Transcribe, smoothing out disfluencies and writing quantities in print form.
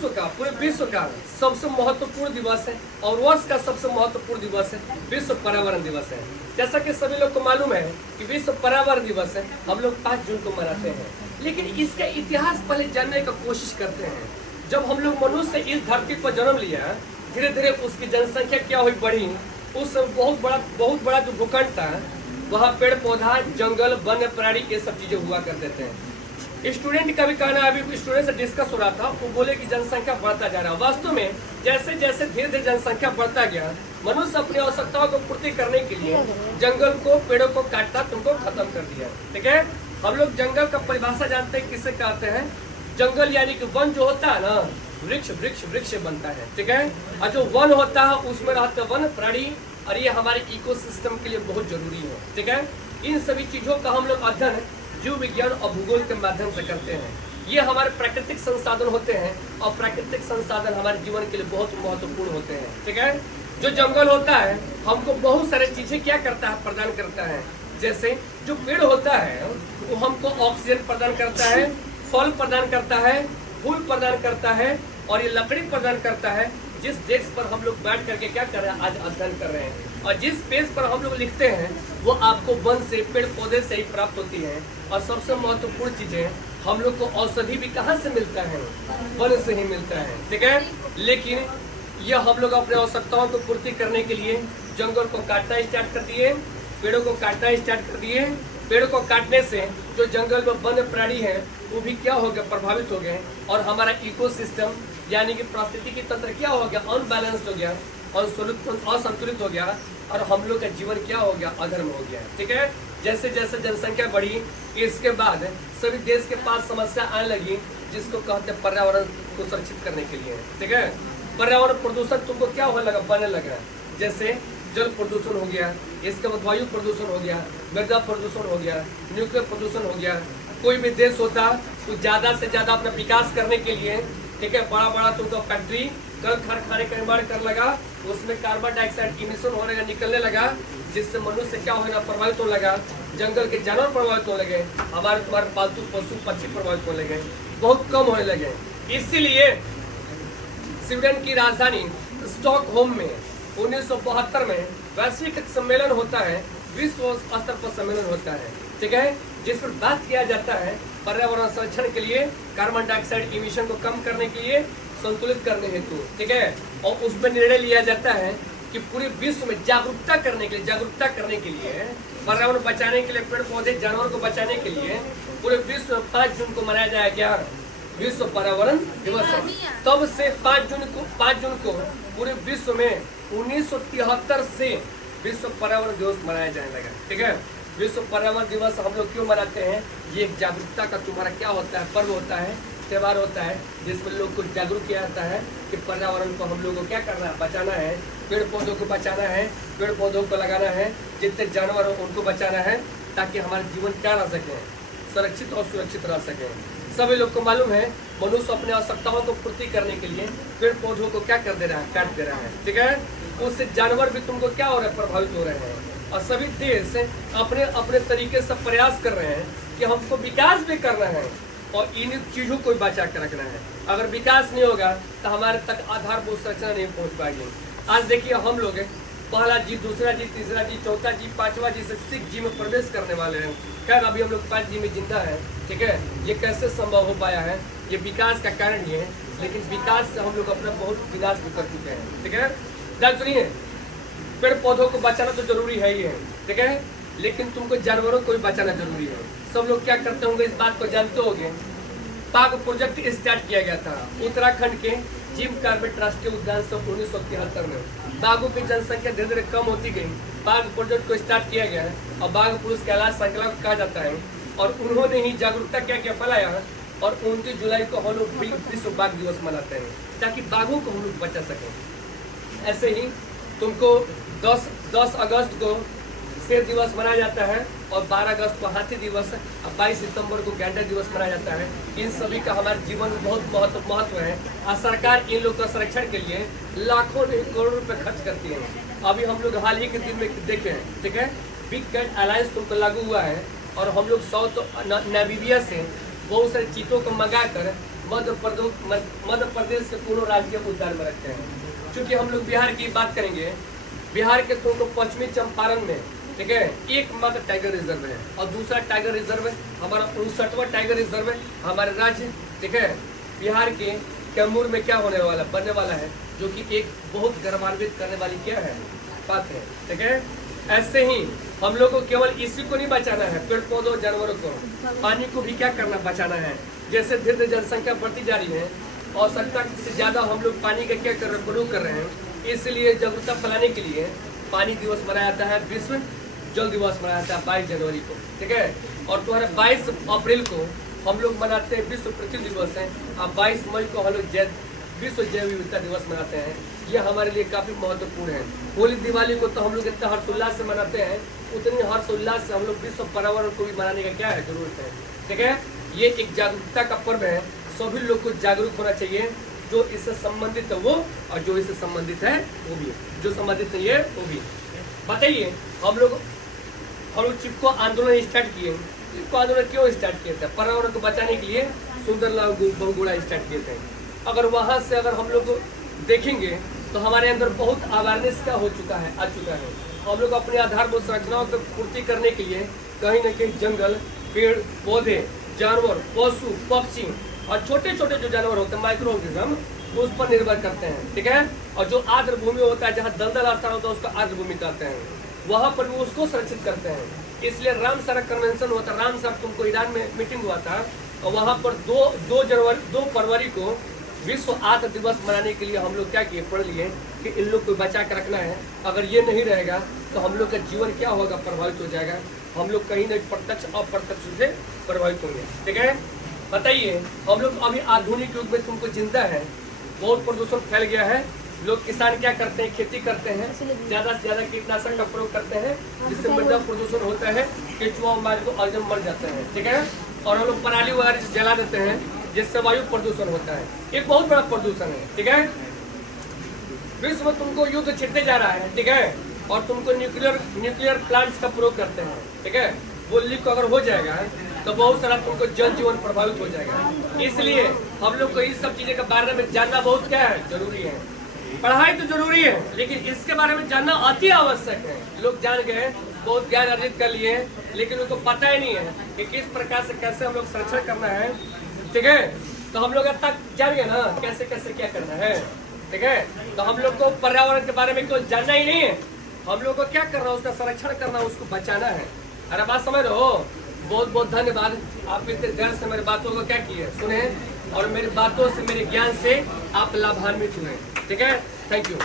पूरे विश्व का सबसे महत्वपूर्ण दिवस है और वर्ष का सबसे महत्वपूर्ण दिवस है विश्व पर्यावरण दिवस है। जैसा कि सभी लोग को मालूम है कि विश्व पर्यावरण दिवस है, हम लोग 5 जून को मनाते हैं। लेकिन इसका इतिहास पहले जानने की कोशिश करते हैं। जब हम लोग मनुष्य इस धरती पर जन्म लिया, धीरे धीरे उसकी जनसंख्या क्या हुई, बढ़ी। उस बहुत बड़ा जो भूखंड था, वहाँ पेड़ पौधा, जंगल, वन्य प्राणी, ये सब चीजें हुआ करते थे। स्टूडेंट का भी कहना है, अभी स्टूडेंट से डिस्कस हो रहा था, वो बोले कि जनसंख्या बढ़ता जा रहा है। वास्तव में जैसे जैसे धीरे धीरे जनसंख्या बढ़ता गया, मनुष्य अपनी आवश्यकताओं को पूर्ति करने के लिए जंगल को, पेड़ों को काटना तुमको खत्म कर दिया। ठीक है, हम लोग जंगल का परिभाषा जानते हैं, किसे कहते हैं? जंगल यानी कि वन जो होता है ना, वृक्ष वृक्ष वृक्ष बनता है। ठीक है, और जो वन होता है उसमें रहते वन प्राणी, और ये हमारे इकोसिस्टम के लिए बहुत जरूरी है। ठीक है, इन सभी चीजों का हम लोग अध्ययन जीव विज्ञान और भूगोल के माध्यम से करते हैं। ये हमारे प्राकृतिक संसाधन होते हैं और प्राकृतिक संसाधन हमारे जीवन के लिए बहुत महत्वपूर्ण होते हैं। ठीक है, जो जंगल होता है हमको बहुत सारी चीजें क्या करता है, प्रदान करता है। जैसे जो पेड़ होता है वो हमको ऑक्सीजन प्रदान करता है, फल प्रदान करता है, फूल प्रदान करता है, और ये लकड़ी प्रदान करता है। जिस डेस्क पर हम लोग बैठ करके क्या कर रहे हैं, आज अध्ययन कर रहे हैं, और जिस पेज पर हम लोग लिखते हैं वो आपको वन से, पेड़ पौधे से ही प्राप्त होती है। और सबसे महत्वपूर्ण चीजें, हम लोग को औषधि भी कहाँ से मिलता है, वन से ही मिलता है। ठीक है, लेकिन यह हम लोग अपने आवश्यकताओं को पूर्ति करने के लिए जंगल को काटना स्टार्ट कर दिए, पेड़ों को काटना स्टार्ट कर दिए। पेड़ों को काटने से जो जंगल में वन्य प्राणी है वो भी क्या हो गया, प्रभावित हो गए, और हमारा इकोसिस्टम यानी कि पारिस्थितिकी तंत्र क्या हो गया, अनबैलेंस्ड हो गया, असंतुलित हो गया, और हम लोग का जीवन क्या हो गया, अधर्म हो गया। ठीक है, जैसे जैसे जनसंख्या बढ़ी, इसके बाद सभी देश के पास समस्या आने लगी, जिसको कहते हैं पर्यावरण को सुरक्षित करने के लिए। ठीक है, पर्यावरण प्रदूषण तुमको क्या होने लगा, बनने लगा। जैसे जल प्रदूषण हो गया, इसके बाद वायु प्रदूषण हो गया, मृदा प्रदूषण हो गया, न्यूक्लियर प्रदूषण हो गया। कोई भी देश होता तो ज्यादा से ज्यादा अपना विकास करने के लिए, ठीक है, बड़ा बड़ा तुमको फैक्ट्री, कल कारखाने का निर्माण कर लगा, उसमें कार्बन डाइऑक्साइड इमिशन होने का निकलने लगा, जिससे मनुष्य क्या होना, प्रभावित होने लगा, जंगल के जानवर प्रभावित होने लगे, हमारे तुम्हारे पालतू पशु पक्षी प्रभावित होने लगे, बहुत कम होने लगे। इसीलिए स्वीडन की राजधानी स्टॉकहोम में 1972 में वैश्विक सम्मेलन होता है, विश्व स्तर पर सम्मेलन होता है। ठीक है, जिस पर बात किया जाता है पर्यावरण संरक्षण के लिए, कार्बन डाइऑक्साइड इमिशन को कम करने के लिए, संतुलित करने हेतु। ठीक है, और उसमें निर्णय लिया जाता है कि पूरे विश्व में जागरूकता करने के लिए, पर्यावरण बचाने के लिए, पेड़ पौधे जानवर को बचाने के लिए पूरे विश्व में 5 जून को मनाया जाएगा विश्व पर्यावरण दिवस है। तब से 5 जून को पूरे विश्व में 1973 से विश्व पर्यावरण दिवस मनाया जाने लगा। ठीक है, विश्व पर्यावरण दिवस हम लोग क्यों मनाते हैं? ये एक जागरूकता का तुम्हारा क्या होता है, पर्व होता है, त्यौहार होता है, जिसमें लोग को जागरूक किया जाता है कि पर्यावरण को हम लोगों को क्या करना है, बचाना है, पेड़ पौधों को बचाना है, पेड़ पौधों को लगाना है, जितने जानवर हो उनको बचाना है, ताकि हमारे जीवन क्या रह सके, सुरक्षित और सुरक्षित रह सके। सभी लोग को मालूम है मनुष्य अपने आवश्यकताओं को पूर्ति करने के लिए पेड़ पौधों को क्या कर दे रहा है, काट दे रहा है। ठीक है, उससे जानवर भी तुमको क्या हो रहा है, प्रभावित हो रहे हैं। और सभी देश अपने अपने तरीके से प्रयास कर रहे हैं कि हमको विकास भी करना है और इन चीजों को बचा कर रखना है। अगर विकास नहीं होगा तो हमारे तक आधारभूत संरचना नहीं पहुंच पाएगी। आज देखिए हम लोग पहला जी, दूसरा जी, तीसरा जी, चौथा जी, 5वां जी से 6 जी में प्रवेश करने वाले हैं। खैर अभी हम लोग 5 जी में जिंदा है। ठीक है, ये कैसे संभव हो पाया है? ये विकास का कारण ही है, लेकिन विकास से हम लोग अपना बहुत विनाश भी कर चुके हैं। ठीक है, ध्यान सुनिए, पेड़ पौधों को बचाना तो जरूरी है ही है। ठीक है, लेकिन तुमको जानवरों को भी बचाना जरूरी है। सब लोग क्या करते होंगे, इस बात को जानते होंगे। बाघ प्रोजेक्ट स्टार्ट किया गया था उत्तराखंड के जिम कॉर्बेट राष्ट्रीय उद्यान से 1973 में। बाघों की जनसंख्या धीरे धीरे कम होती गई, बाघ प्रोजेक्ट को स्टार्ट किया गया और बाघ पुरुष कैलाश श्रृंखला को कहा जाता है। और उन्होंने ही जागरूकता क्या फैलाया, और 29 जुलाई को हम लोग विश्व बाघ दिवस मनाते हैं, ताकि बाघों को हम लोग बचा सकें। ऐसे ही तुमको 10 अगस्त को शेर दिवस मनाया जाता है, और 12 अगस्त को हाथी दिवस, और 22 सितंबर को गैंडर दिवस मनाया जाता है। इन सभी का हमारे जीवन में बहुत महत्व है, और सरकार इन लोगों का संरक्षण के लिए लाखों नहीं करोड़ों रुपए खर्च करती है। अभी हम लोग हाल ही के दिन में देखे हैं। ठीक है, बिग कैट अलायंस तुमको लागू हुआ है, और हम लोग साउथ नामीबिया से बहुत सारे चीतों को मंगा कर मध्य प्रदेश के पूर्ण राष्ट्रीय उद्यान में रखते हैं। क्योंकि हम लोग बिहार की बात करेंगे, बिहार के तुमको पश्चिमी चंपारण में, ठीक है, एकमात्र टाइगर रिजर्व है और दूसरा टाइगर रिजर्व है हमारा 59वां टाइगर रिजर्व है हमारे राज्य, ठीक है, बिहार के कैमूर में क्या होने वाला बनने वाला है, जो कि एक बहुत गर्वान्वित करने वाली क्या है बात है, ठीक है। ऐसे ही हम लोग को केवल इसी को नहीं बचाना है, पेड़ पौधों जानवरों को, पानी को भी क्या करना बचाना है। जैसे धीरे धीरे जनसंख्या बढ़ती जा रही है, आवश्यकता से ज्यादा हम लोग पानी का क्या कर रहे हैं, प्रयोग कर रहे हैं। इसलिए जागरूकता फैलाने के लिए पानी दिवस मनाया जाता है, विश्व जल दिवस मनाया जाता है 22 जनवरी को, ठीक है। और तुम्हारा 22 अप्रैल को हम लोग मनाते हैं विश्व पृथ्वी दिवस है, और 22 मई को हम लोग विश्व जैव विविधता दिवस मनाते हैं। ये हमारे लिए काफी महत्वपूर्ण है। होली दिवाली को तो हम लोग इतना हर्षोल्लास से मनाते हैं, उतनी हर्षोल्लास से हम लोग विश्व पर्यावरण को भी मनाने का क्या है जरूरत है, ठीक है। ये एक जागरूकता का पर्व है, सभी लोग को जागरूक होना चाहिए, जो इससे संबंधित है वो और जो इससे संबंधित है वो भी, जो संबंधित नहीं है वो भी। बताइए हम लोग चिपको आंदोलन स्टार्ट किए, चिपको आंदोलन क्यों स्टार्ट किए थे? पर्यावरण को बचाने के लिए सुंदरलाल बहुगुणा स्टार्ट किए थे। अगर वहाँ से अगर हम लोग देखेंगे तो हमारे अंदर बहुत अवेयरनेस क्या हो चुका है, आ चुका है। हम लोग अपने आधारभूत संरचनाओं को पूर्ति करने के लिए कहीं न कहीं जंगल, पेड़ पौधे, जानवर, पशु पक्षी और छोटे छोटे जो जानवर होते हैं माइक्रो ऑर्गेनिज्म, उस पर निर्भर करते हैं, ठीक है। और जो आर्द्र भूमि होता है, जहाँ दलदल स्थान होता है उसको आर्द्र भूमि कहते हैं, वहाँ पर भी उसको संरक्षित करते हैं। इसलिए रामसर कन्वेंशन हुआ था, रामसर तुमको ईरान में मीटिंग हुआ था, और वहाँ पर 2 फरवरी को विश्व आर्द्र दिवस मनाने के लिए हम लोग क्या किए, पढ़ लिए कि इन लोग को बचा कर रखना है। अगर ये नहीं रहेगा तो हम लोग का जीवन क्या होगा, प्रभावित हो जाएगा। हम लोग कहीं न प्रत्यक्ष अप्रत्यक्ष से प्रभावित होंगे, ठीक है। बताइए हम लोग अभी आधुनिक युग में तुमको जिंदा है, बहुत प्रदूषण फैल गया है। लोग किसान क्या करते हैं, खेती करते हैं, ज्यादा से ज्यादा कीटनाशक का प्रयोग करते हैं, जिससे मृदा प्रदूषण होता है, केंचुआ मार को एकदम मर जाते हैं, ठीक है। और हम लोग पराली वगैरह जला देते हैं, जिससे वायु प्रदूषण होता है, एक बहुत बड़ा प्रदूषण है, ठीक है। विश्व में तुमको युद्ध छिड़ते जा रहा है, ठीक है, और तुमको न्यूक्लियर प्लांट्स का प्रयोग करते हैं, ठीक है। वो लीक अगर हो जाएगा तो बहुत सारा तुमको जन जीवन प्रभावित हो जाएगा। इसलिए हम लोग को इस सब चीजें के बारे में जानना बहुत क्या है, जरूरी है। पढ़ाई तो जरूरी है, लेकिन इसके बारे में जानना अति आवश्यक है। लोग जान गए, बहुत ज्ञान अर्जित कर लिए, लेकिन उनको पता ही नहीं है कि किस प्रकार से कैसे हम लोग संरक्षण करना है, ठीक है। तो हम लोग अब तक जान गए ना कैसे कैसे क्या करना है, ठीक है। तो हम लोग को पर्यावरण के बारे में कोई जानना ही नहीं है, हम लोग को क्या करना है, उसका संरक्षण करना, उसको बचाना है। अरे बात समझ रहे हो? बहुत बहुत धन्यवाद, आप इतने ध्यान से मेरी बातों को क्या किए, सुने, और मेरी बातों से, मेरे ज्ञान से आप लाभान्वित हुए, ठीक है। Thank you.